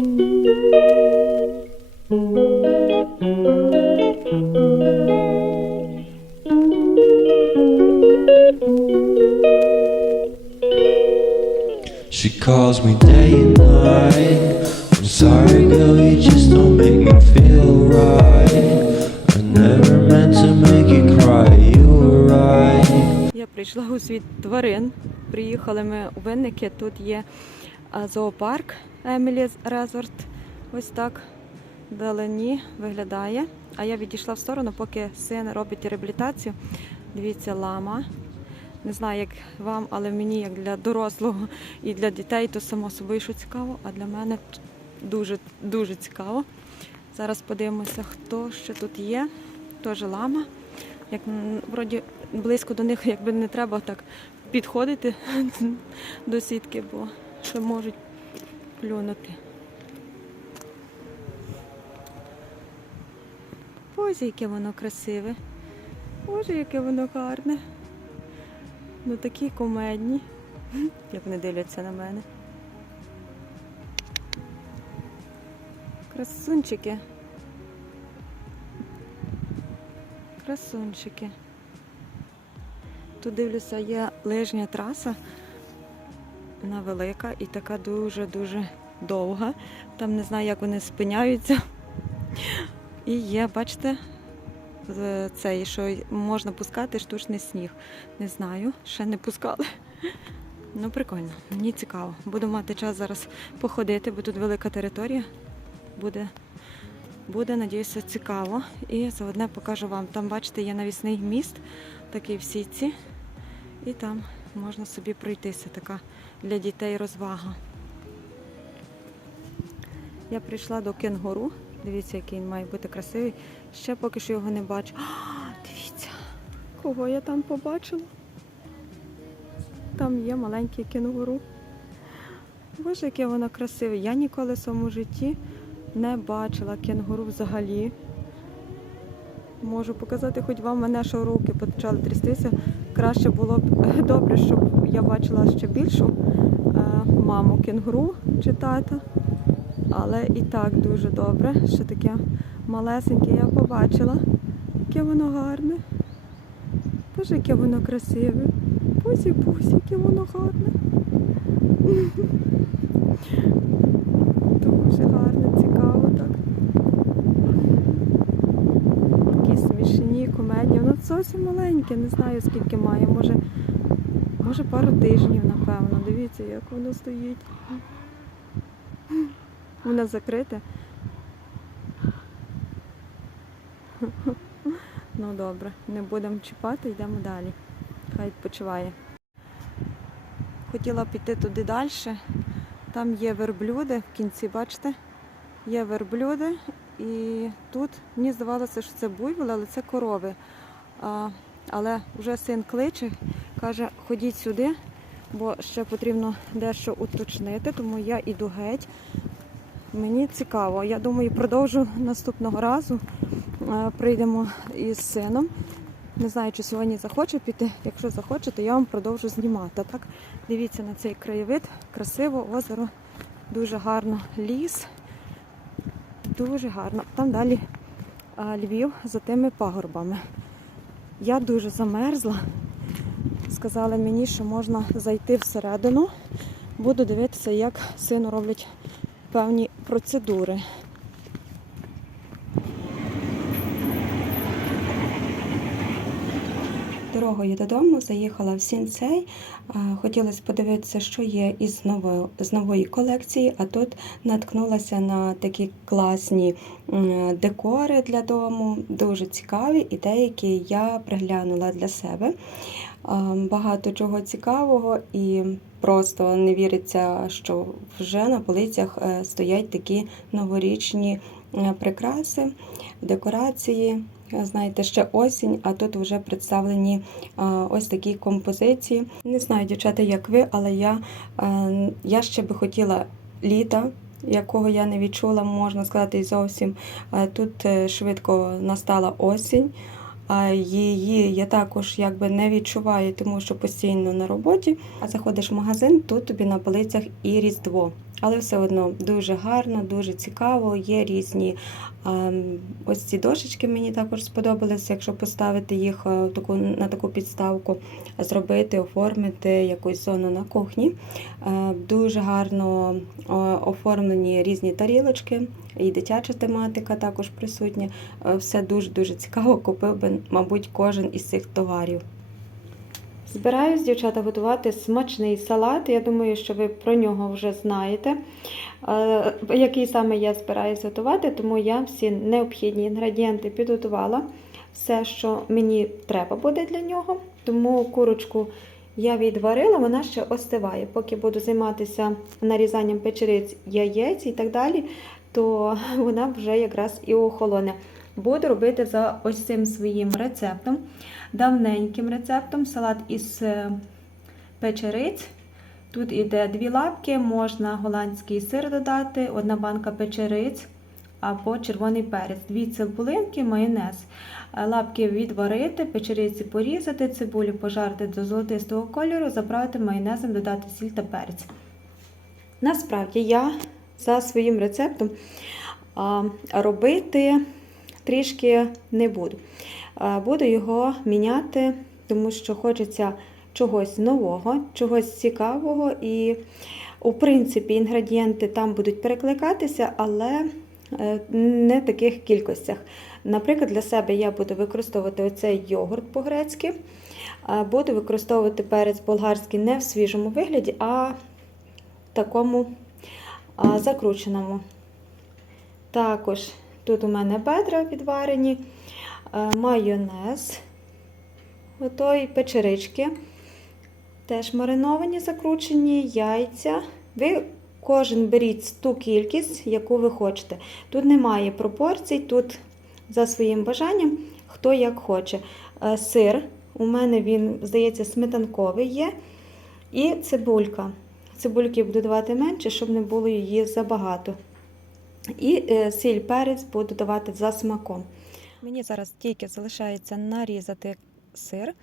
She calls me day and night. I'm sorry, girl, you just don't make me feel right. I never meant to make you cry. You were right. Я прийшла у світ тварин. Приїхали ми у Винники. Тут є зоопарк Емілі Резорт. Ось так вдалині виглядає. А я відійшла в сторону, поки син робить реабілітацію. Дивіться, лама. Не знаю, як вам, але мені, як для дорослого і для дітей, то само собою що цікаво, а для мене дуже дуже цікаво. Зараз подивимося, хто ще тут є. Теж лама. Як вроді близько до них якби не треба так підходити до сітки, бо ще можуть плюнути. Ось яке воно красиве. Боже, яке воно гарне. Ну такі кумедні. Як вони дивляться на мене. Красунчики. Красунчики. Тут дивлюся, є лижня траса. Вона велика і така дуже-дуже довга. Там не знаю, як вони спиняються. І є, бачите, цей, що можна пускати штучний сніг. Не знаю, ще не пускали. Ну, прикольно, мені цікаво. Буду мати час зараз походити, бо тут велика територія. Буде, буде, надіюся, цікаво. І заодне покажу вам. Там, бачите, є навісний міст, такий в сітці. І там можна собі пройтися, така для дітей розвага. Я прийшла до кенгуру. Дивіться, який він має бути красивий. Ще поки що його не бачу. А, дивіться, кого я там побачила. Там є маленький кенгуру. Боже, яке воно красиве. Я ніколи в своєму житті не бачила кенгуру взагалі. Можу показати хоч вам мене, що руки почали трястися. Краще було б добре, щоб я бачила ще більшу е, маму кенгуру чи тата. Але і так дуже добре, що таке малесеньке я побачила. Яке воно гарне. Боже, яке воно красиве. Пусі, пусі, яке воно гарне. Дуже гарне, цікаво так. Такі смішні. Воно зовсім маленьке, не знаю скільки має. Може, може пару тижнів, напевно. Дивіться, як воно стоїть. Воно закрите. Ну добре, не будемо чіпати, йдемо далі. Хай відпочиває. Хотіла піти туди далі. Там є верблюди в кінці, бачите? Є верблюди, і тут мені здавалося, що це буйволи, але це корови. А, але вже син кличе, каже, ходіть сюди, бо ще потрібно дещо уточнити, тому я йду геть. Мені цікаво. Я думаю, продовжу наступного разу. Е, Прийдемо із сином. Не знаю, чи сьогодні захоче піти. Якщо захоче, то я вам продовжу знімати. Так, дивіться на цей краєвид. Красиво, озеро, дуже гарно ліс. Дуже гарно. Там далі Львів за тими пагорбами. Я дуже замерзла. Сказали мені, що можна зайти всередину. Буду дивитися, як сину роблять певні процедури. Дорогою додому заїхала в Сінцей. Хотілося подивитися, що є із нової, з нової колекції, а тут наткнулася на такі класні декори для дому, дуже цікаві, і деякі я приглянула для себе. Багато чого цікавого і просто не віриться, що вже на полицях е, стоять такі новорічні е, прикраси, декорації. Знаєте, ще осінь, а тут вже представлені ось такі композиції. Не знаю, дівчата, як ви, але я, я ще би хотіла літа, якого я не відчула, можна сказати, і зовсім. Тут е, швидко настала осінь. А її я також якби не відчуваю, тому що постійно на роботі. А заходиш в магазин, тут тобі на полицях і Різдво. Але все одно дуже гарно, дуже цікаво. Є різні ем, ось ці дошечки мені також сподобалися, якщо поставити їх е, на таку підставку, зробити, оформити якусь зону на кухні. Е, Дуже гарно оформлені різні тарілочки, і дитяча тематика також присутня. Е, Все дуже-дуже цікаво. Купив би, мабуть, кожен із цих товарів. Збираюсь, дівчата, готувати смачний салат. Я думаю, що ви про нього вже знаєте, е, який саме я збираюсь готувати, тому я всі необхідні інгредієнти підготувала. Все, що мені треба буде для нього. Тому курочку я відварила, вона ще остиває. Поки буду займатися нарізанням печериць, яєць і так далі, то вона вже якраз і охолоне. Буду робити за ось цим своїм рецептом давненьким рецептом салат із е, печериць. Тут іде дві лапки, можна голландський сир додати, одна банка печериць або червоний перець, дві цибулинки, майонез. Е, Лапки відварити, печериці порізати, цибулю пожарити до золотистого кольору, заправити майонезом, додати сіль та перець. Насправді я за своїм рецептом робити трішки не буду. Буду його міняти, тому що хочеться чогось нового, чогось цікавого. І, у принципі, інгредієнти там будуть перекликатися, але е, не в таких кількостях. Наприклад, для себе я буду використовувати оцей йогурт по-грецьки. Буду використовувати перець болгарський не в свіжому вигляді, а в такому закрученому. Також тут у мене бедра відварені, е, майонез, готові печерички, теж мариновані, закручені, яйця. Ви кожен беріть ту кількість, яку ви хочете. Тут немає пропорцій, тут за своїм бажанням, хто як хоче. Е, Сир, у мене він, здається, сметанковий є. І цибулька. Цибульки буду давати менше, щоб не було її забагато. І е, сіль перець буду давати за смаком. Мені зараз тільки залишається нарізати сир.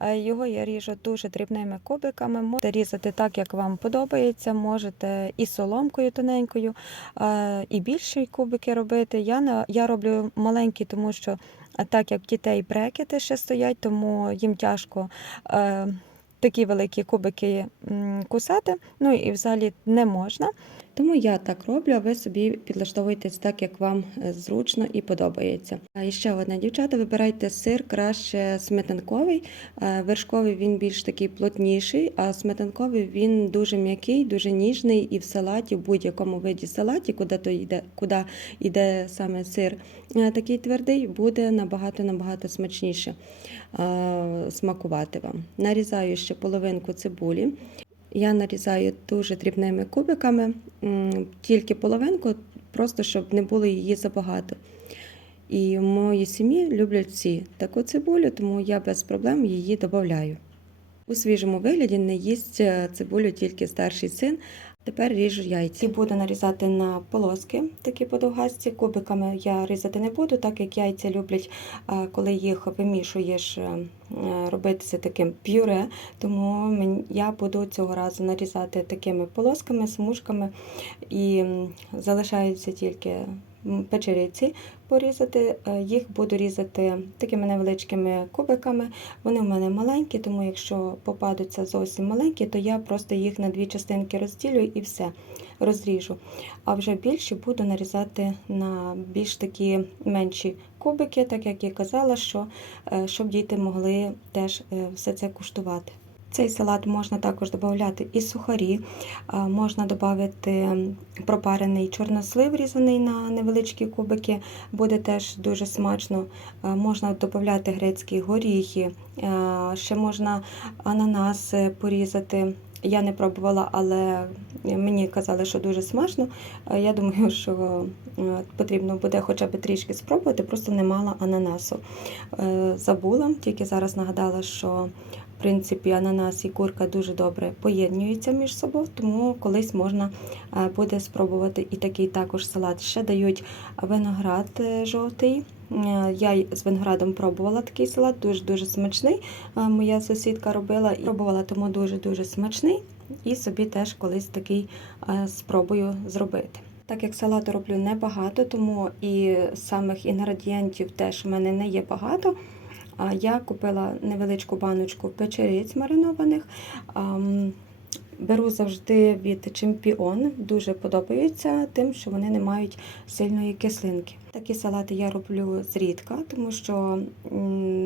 Е, Його я ріжу дуже дрібними кубиками. Можете різати так, як вам подобається. Можете і соломкою тоненькою, е, і більші кубики робити. Я, я роблю маленькі, тому що так як дітей брекети ще стоять, тому їм тяжко. Такі великі кубики кусати, ну і взагалі не можна. Тому я так роблю, а ви собі підлаштовуєтесь так, як вам е, зручно і подобається. А ще одне, дівчата, вибирайте сир краще сметанковий. Е, Вершковий він більш такий плотніший, а сметанковий він дуже м'який, дуже ніжний і в салаті, в будь-якому виді салаті, куди то йде, куди йде саме сир, е, такий твердий, буде набагато набагато смачніше смакувати вам. Нарізаю ще половинку цибулі. Я нарізаю дуже дрібними кубиками, тільки половинку, просто щоб не було її забагато. І в моїй сім'ї люблять всі таку цибулю, тому я без проблем її додаю. У свіжому вигляді не їсть е, цибулю тільки старший син. Тепер ріжу яйця. І буду нарізати на полоски, такі подовгасті. Кубиками я різати не буду, так як яйця люблять, коли їх вимішуєш, е, робитися таким пюре. Тому я буду цього разу нарізати такими полосками, смужками. І залишаються тільки печериці порізати. Е, Їх буду різати такими невеличкими кубиками. Вони в мене маленькі, тому якщо попадуться зовсім маленькі, то я просто їх на дві частинки розділю і все розріжу. А вже більші буду нарізати на більш такі менші кубики, так як я казала, що е, щоб діти могли теж е, все це куштувати. Цей салат можна також додати і сухарі, можна додати пропарений чорнослив, різаний на невеличкі кубики, буде теж дуже смачно. Можна додати грецькі горіхи, ще можна ананас порізати. Я не пробувала, але мені казали, що дуже смачно. Я думаю, що потрібно буде хоча б трішки спробувати, просто не мала ананасу. Е, Забула, тільки зараз нагадала, що в принципі, ананас і курка дуже добре поєднуються між собою, тому колись можна е, буде спробувати і такий також салат. Ще дають виноград е, жовтий, Е, Я з виноградом пробувала такий салат, дуже-дуже смачний. Моя сусідка робила і пробувала, тому дуже-дуже смачний. І собі теж колись такий спробую зробити. Так як салату роблю небагато, тому і самих інгредієнтів теж в мене не є багато. Я купила невеличку баночку печериць маринованих. Беру завжди від чемпіон. Дуже подобаються тим, що вони не мають сильної кислинки. Такі салати я роблю зрідка, тому що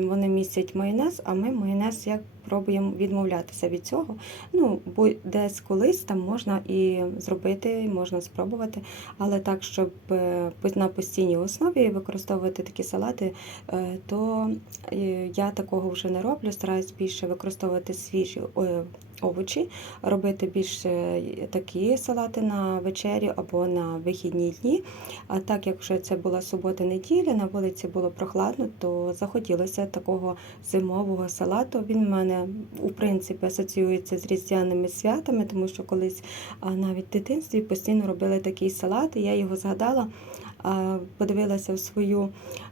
вони містять майонез, а ми майонез як пробуємо відмовлятися від цього. Ну, бо десь колись там можна і зробити, можна спробувати, але так, щоб е, на постійній основі використовувати такі салати, е, то е, я такого вже не роблю. Стараюсь більше використовувати свіжі овочі, робити більше такі салати на вечерю або на вихідні дні. А так як вже це була субота-неділя, на вулиці було прохладно, то захотілося такого зимового салату. Він в мене у принципі асоціюється з різдвяними святами, тому що колись навіть в дитинстві постійно робили такий салат, і я його згадала. Подивилася в свою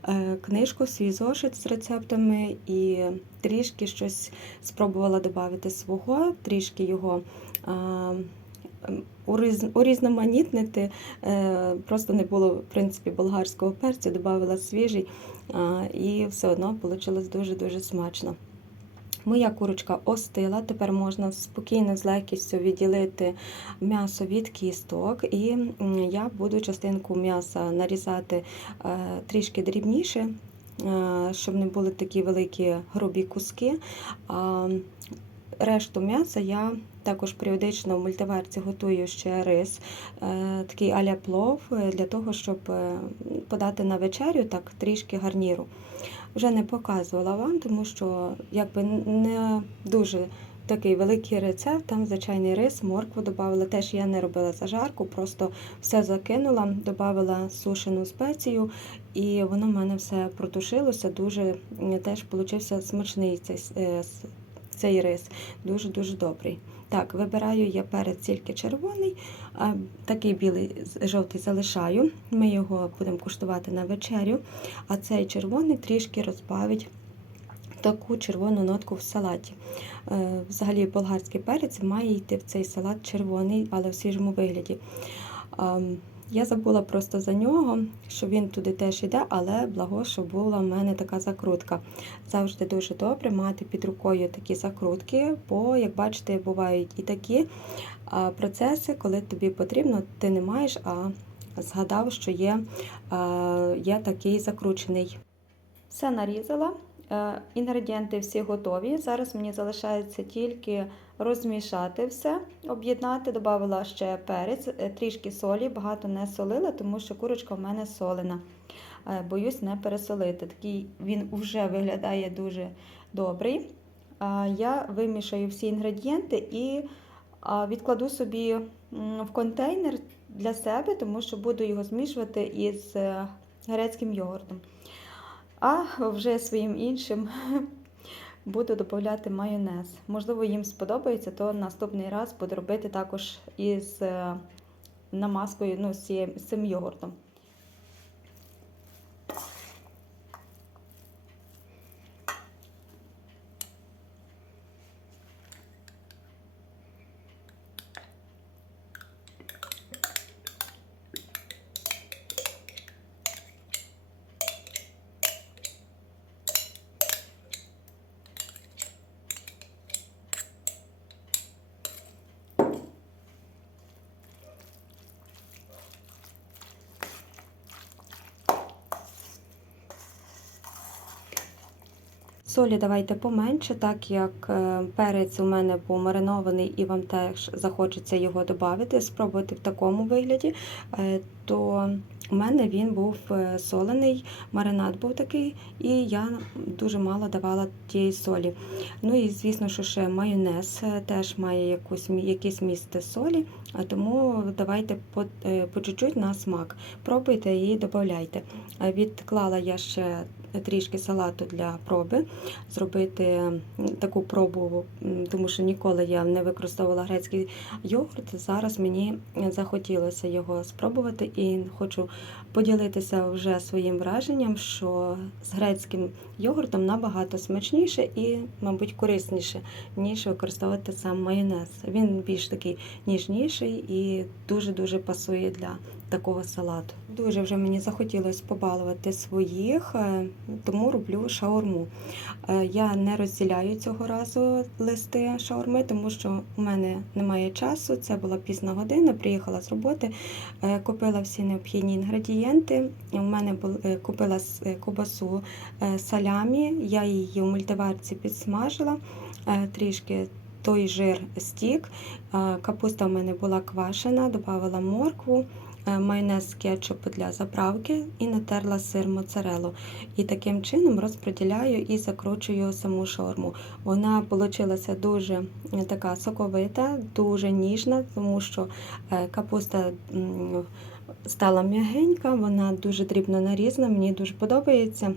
е, книжку, свій зошит з рецептами і трішки щось спробувала додати свого, трішки його урізноманітнити. Е, Просто не було в принципі болгарського перцю, додала свіжий, і все одно вийшло дуже-дуже смачно. Моя курочка остила, тепер можна спокійно з легкістю відділити м'ясо від кісток, і я буду частинку м'яса нарізати е, трішки дрібніше, е, щоб не були такі великі грубі куски. Решту м'яса я також періодично в мультиварці готую ще рис, е, такий аля плов, е, для того, щоб е, подати на вечерю так трішки гарніру. Вже не показувала вам, тому що якби не дуже такий великий рецепт, там звичайний рис, моркву додавала. Теж я не робила зажарку, просто все закинула, додавала сушену спецію, і воно в мене все протушилося. Дуже теж получився смачний цей, цей рис, дуже-дуже добрий. Так, вибираю я перець тільки червоний, а такий білий жовтий залишаю. Ми його будемо куштувати на вечерю, а цей червоний трішки розбавить таку червону нотку в салаті. Е, Взагалі болгарський перець має йти в цей салат червоний, але в свіжому вигляді. Я забула просто за нього, що він туди теж йде, але благо, що була в мене така закрутка. Завжди дуже добре мати під рукою такі закрутки, бо, як бачите, бувають і такі процеси, коли тобі потрібно, ти не маєш, а згадав, що є, є такий закручений. Все нарізала. Е, Інгредієнти всі готові. Зараз мені залишається тільки розмішати все, об'єднати. Добавила ще перець, е, трішки солі, багато не солила, тому що курочка в мене солена. Е, Боюсь не пересолити. Такий він вже виглядає дуже добрий. Я вимішаю всі інгредієнти і відкладу собі в контейнер для себе, тому що буду його змішувати із е, грецьким йогуртом. А вже своїм іншим буду додати майонез. Можливо, їм сподобається, то наступний раз буду робити також із е, намазкою, ну, з цим йогуртом. Солі давайте поменше, так як е, перець у мене був маринований і вам теж захочеться його додати, спробувати в такому вигляді, е, то у мене він був е, солений, маринад був такий, і я дуже мало давала тієї солі. Ну і звісно, що ще майонез теж має якусь, якесь місце солі, а тому давайте по, по чуть-чуть на смак. Пробуйте і додавайте. Відклала я ще трішки салату для проби, зробити таку пробу, тому що ніколи я не використовувала грецький йогурт. Зараз мені захотілося його спробувати і хочу поділитися вже своїм враженням, що з грецьким йогуртом набагато смачніше і, мабуть, корисніше, ніж використовувати сам майонез. Він більш такий ніжніший і дуже-дуже пасує для такого салату. Дуже вже мені захотілося побалувати своїх, е, тому роблю шаурму. Е, Я не розділяю цього разу листи шаурми, тому що у мене немає часу. Це була пізна година, приїхала з роботи, е, купила всі необхідні інгредієнти. У мене купила е, салямі, я її в мультиварці підсмажила, трішки той жир стік. Капуста в мене була квашена, додавала моркву, майонез кетчуп для заправки і натерла сир моцареллу. І таким чином розподіляю і закручую саму шаурму. Вона вийшла дуже е, така соковита, дуже ніжна, тому що е, капуста стала м'ягенька, вона дуже дрібно нарізана, мені дуже подобається.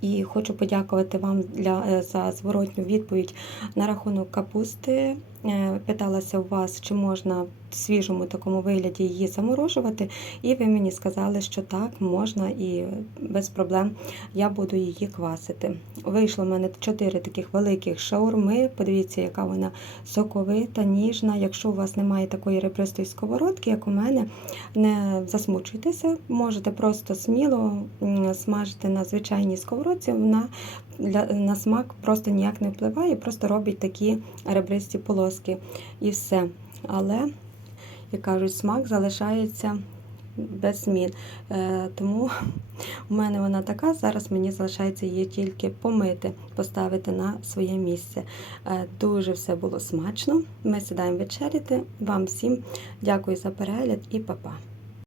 І хочу подякувати вам для, е, за зворотню відповідь на рахунок капусти. Е, Питалася у вас, чи можна свіжому такому вигляді її заморожувати, і ви мені сказали, що так, можна і без проблем я буду її квасити. Вийшло в мене 4 таких великих шаурми. Подивіться, яка вона соковита, ніжна. Якщо у вас немає такої ребристої сковородки, як у мене, не засмучуйтеся, можете просто сміло смажити на звичайній сковородці. Вона для, на смак просто ніяк не впливає, просто робить такі ребристі полоски і все. Але, як кажуть, смак залишається без змін. Е, тому у мене вона така. Зараз мені залишається її тільки помити, поставити на своє місце. Е, дуже все було смачно. Ми сідаємо вечеряти. Вам всім дякую за перегляд і па-па.